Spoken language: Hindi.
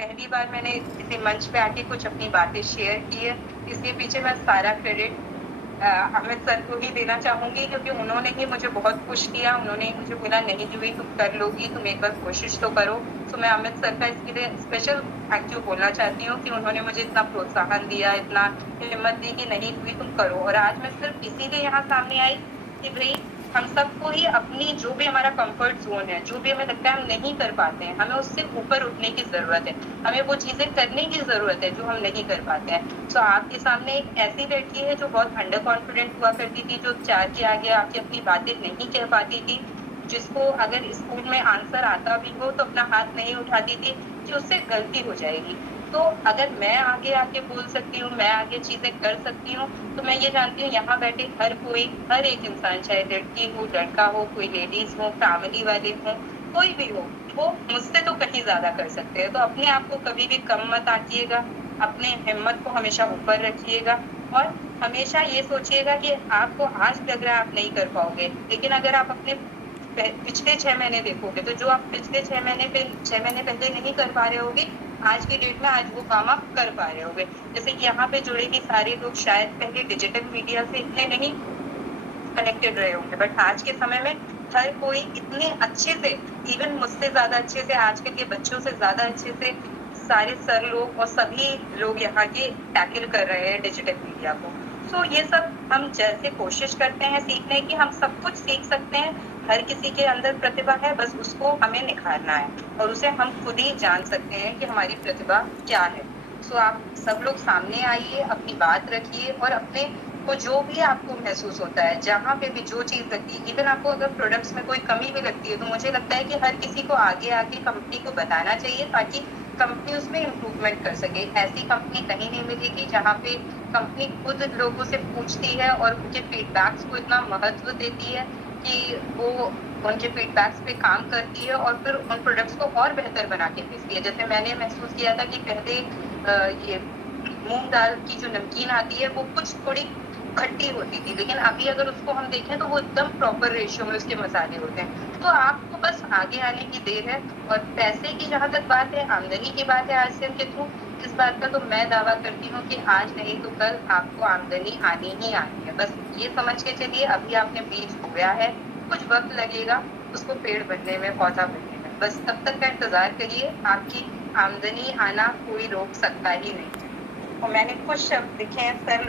पहली बार मैंने किसी मंच पे आके कुछ अपनी बातें शेयर की है, इसके पीछे मैं सारा क्रेडिट अमित सर को ही देना चाहूँगी क्योंकि उन्होंने ही मुझे बहुत पुश किया, उन्होंने ही मुझे बोला नहीं जूही तुम कर लोगी, तुम एक बार कोशिश तो करो। तो मैं अमित सर का इसके लिए स्पेशल थैंक यू बोलना चाहती हूँ कि उन्होंने मुझे इतना प्रोत्साहन दिया, इतना हिम्मत दी कि नहीं जूही तुम करो। और आज मैं सिर्फ इसीलिए यहाँ सामने आई कि भई हम सबको ही अपनी जो भी हमारा कंफर्ट ज़ोन है, जो भी हमें लगता है हम नहीं कर पाते हैं, हमें उससे ऊपर उठने की ज़रूरत है। हमें वो चीज़ें करने की ज़रूरत है जो हम नहीं कर पाते हैं। तो आपके सामने एक ऐसी लड़की है जो बहुत अंडर कॉन्फिडेंट हुआ करती थी, जो 4 के आगे आके अपनी बातें नहीं कह पाती थी, जिसको अगर स्कूल में आंसर आता भी हो तो अपना हाथ नहीं उठाती थी कि उससे गलती हो जाएगी। तो अगर मैं आगे आके बोल सकती हूँ, मैं आगे चीज़ें कर सकती हूँ, तो मैं ये जानती हूँ यहाँ बैठे हर कोई, हर एक इंसान चाहे लड़की हो, लड़का हो, कोई लेडीज़ हो, फैमिली वाले हों, कोई भी हो, वो मुझसे तो कहीं ज़्यादा कर सकते हैं। तो अपने आप को कभी भी कम मत आंकिएगा, अपने हिम्मत को हमेशा ऊपर रखिएगा और हमेशा ये सोचिएगा कि आपको आज लग रहा है आप नहीं कर पाओगे, लेकिन अगर आप अपने पिछले 6 महीने देखोगे, तो जो आप पिछले 6 महीने पहले नहीं कर पा रहे होगे, आज की डेट में आज वो काम आप कर पा रहे होगे। जैसे कि यहाँ पे जुड़े भी सारे लोग शायद पहले डिजिटल मीडिया से इतने नहीं कनेक्टेड रहे होंगे, बट आज के समय में हर कोई इतने अच्छे से, इवन मुझसे ज़्यादा अच्छे से, आजकल के बच्चों से ज़्यादा अच्छे से सारे सर लोग और सभी लोग यहाँ के टैकल कर रहे हैं डिजिटल मीडिया को। सो ये सब हम जैसे कोशिश करते हैं सीखने की, हम सब कुछ सीख सकते हैं। हर किसी के अंदर प्रतिभा है, बस उसको हमें निखारना है और उसे हम खुद ही जान सकते हैं कि हमारी प्रतिभा क्या है। सो आप सब लोग सामने आइए, अपनी बात रखिए और अपने को जो भी आपको महसूस होता है, जहाँ पे भी जो चीज़ लगती है, इवन आपको अगर प्रोडक्ट्स में कोई कमी भी लगती है, तो मुझे लगता है कि हर किसी को आगे आके कंपनी को बताना चाहिए ताकि कंपनी उसमें इम्प्रूवमेंट कर सके। ऐसी कंपनी कहीं नहीं मिलेगी जहाँ पे कंपनी खुद लोगों से पूछती है और उनके फीडबैक्स को इतना महत्व देती है कि वो उनके फीडबैक्स पे काम करती है और फिर उन प्रोडक्ट्स को और बेहतर बना के भेजती है। जैसे मैंने महसूस किया था कि पहले ये मूँग दाल की जो नमकीन आती है, वो कुछ थोड़ी खट्टी होती थी, लेकिन अभी अगर उसको हम देखें तो वो एकदम प्रॉपर रेशियो में उसके मसाले होते हैं। तो आपको बस आगे आने की देर है और पैसे की जहाँ तक बात है, आमदनी की बात है आसियान के थ्रू, इस बात का तो मैं दावा करती हूँ कि आज नहीं तो कल आपको आमदनी आनी ही आनी है। बस ये समझ के चलिए अभी आपने बीज बोया है, कुछ वक़्त लगेगा उसको पेड़ बनने में, पौधा बनने में। बस तब तक का इंतज़ार करिए, आपकी आमदनी आना कोई रोक सकता ही नहीं है। और मैंने कुछ शब्द लिखे हैं सर लोगों